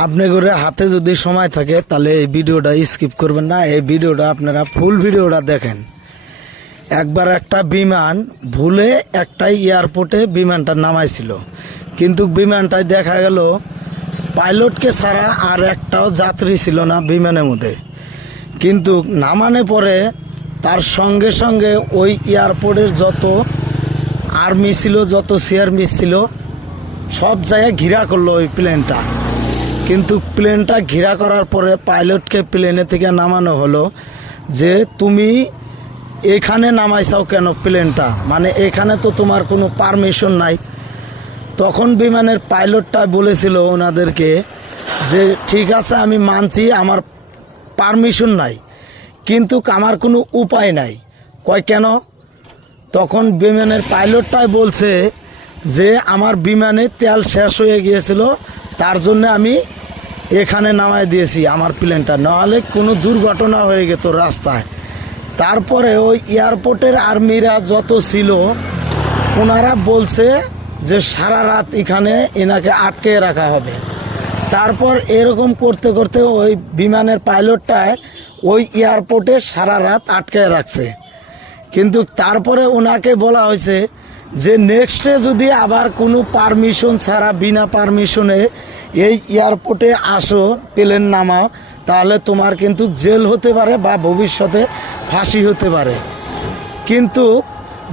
আপনি করে হাতে যদি সময় থাকে তাহলে এই ভিডিওটা স্কিপ করবেন না, এই ভিডিওটা আপনারা ফুল ভিডিওটা দেখেন। একবার একটা বিমান ভুলে একটা এয়ারপোর্টে বিমানটা নামাইছিল, কিন্তু বিমানটায় দেখা গেল পাইলটকে ছাড়া আর একটাও যাত্রী ছিল না বিমানের মধ্যে। কিন্তু নামানোর পরে তার সঙ্গে সঙ্গে ওই এয়ারপোর্টের যত আর্মি ছিল, যত সিআরপি ছিল, সব জায়গায় ঘেরা করলো ওই প্লেনটা। কিন্তু প্লেনটা ঘেরা করার পরে পাইলটকে প্লেনে থেকে নামানো হলো যে তুমি এখানে নামাইছাও কেন প্লেনটা, মানে এখানে তো তোমার কোনো পারমিশন নাই। তখন বিমানের পাইলটটা বলেছিল ওনাদেরকে যে ঠিক আছে আমি মানছি আমার পারমিশন নাই, কিন্তু আমার কোনো উপায় নাই। কয় কেন? তখন বিমানের পাইলটটাই বলছে যে আমার বিমানে তেল শেষ হয়ে গিয়েছিল, তার জন্য আমি এখানে নামাই দিয়েছি আমার প্লেনটা, নাহলে কোনো দুর্ঘটনা হয়ে যেত রাস্তায়। তারপরে ওই এয়ারপোর্টের আর্মিরা যত ছিল ওনারা বলছে যে সারা রাত এখানে এনাকে আটকে রাখা হবে। তারপর এরকম করতে করতে ওই বিমানের পাইলটটায় ওই এয়ারপোর্টে সারা রাত আটকে রাখছে। কিন্তু তারপরে ওনাকে বলা হয়েছে যে নেক্সটে যদি আবার কোনো পারমিশন ছাড়া বিনা পারমিশনে এই এয়ারপোর্টে আসো, প্লেন নামাও, তাহলে তোমার কিন্তু জেল হতে পারে বা ভবিষ্যতে ফাঁসি হতে পারে। কিন্তু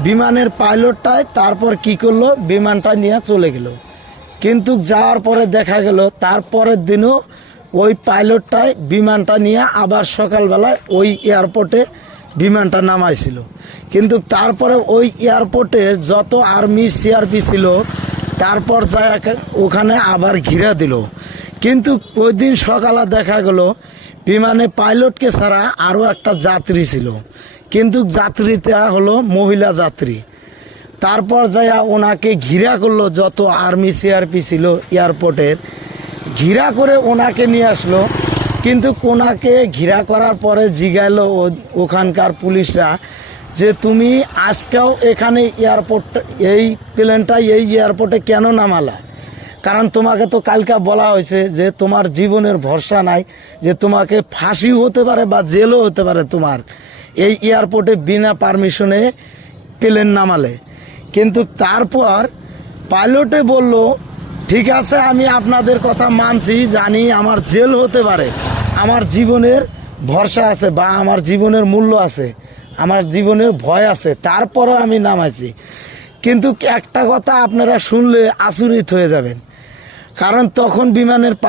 বিমানের পাইলটটাই তারপর কি করলো, বিমানটা নিয়ে চলে গেল। কিন্তু যাওয়ার পরে দেখা গেল তারপরের দিনও ওই পাইলটটাই বিমানটা নিয়ে আবার সকালবেলায় ওই এয়ারপোর্টে বিমানটা নামাইছিল। কিন্তু তারপরে ওই এয়ারপোর্টে যত আর্মি সিআরপি ছিল তারপর যায় ওখানে আবার ঘিরে দিল। কিন্তু ওই দিন সকালে দেখা গেল বিমানে পাইলটকে ছাড়া আরও একটা যাত্রী ছিল, কিন্তু যাত্রীটা হলো মহিলা যাত্রী। তারপর যায় ওনাকে ঘিরা করলো, যত আর্মি সিআরপি ছিল এয়ারপোর্টের, ঘিরা করে ওনাকে নিয়ে আসলো। কিন্তু ওনাকে ঘিরা করার পরে জিগাইলো ওখানকার পুলিশরা যে তুমি আজকেও এখানে এয়ারপোর্টটা এই প্লেনটা এই এয়ারপোর্টে কেন নামালা? কারণ তোমাকে তো কালকে বলা হয়েছে যে তোমার জীবনের ভরসা নাই, যে তোমাকে ফাঁসিও হতে পারে বা জেলও হতে পারে তোমার এই এয়ারপোর্টে বিনা পারমিশনে প্লেন নামালে। কিন্তু তারপর পাইলটে বলল ঠিক আছে আমি আপনাদের কথা মানছি, জানি আমার জেল হতে পারে, আমার জীবনের ভরসা আছে বা আমার জীবনের মূল্য আছে, আমার জীবনের ভয় আছে, তারপরও আমি নামাইছি। কিন্তু একটা কথা আপনারা শুনলে আচরিত হয়ে যাবেন, কারণ তখন বিমানের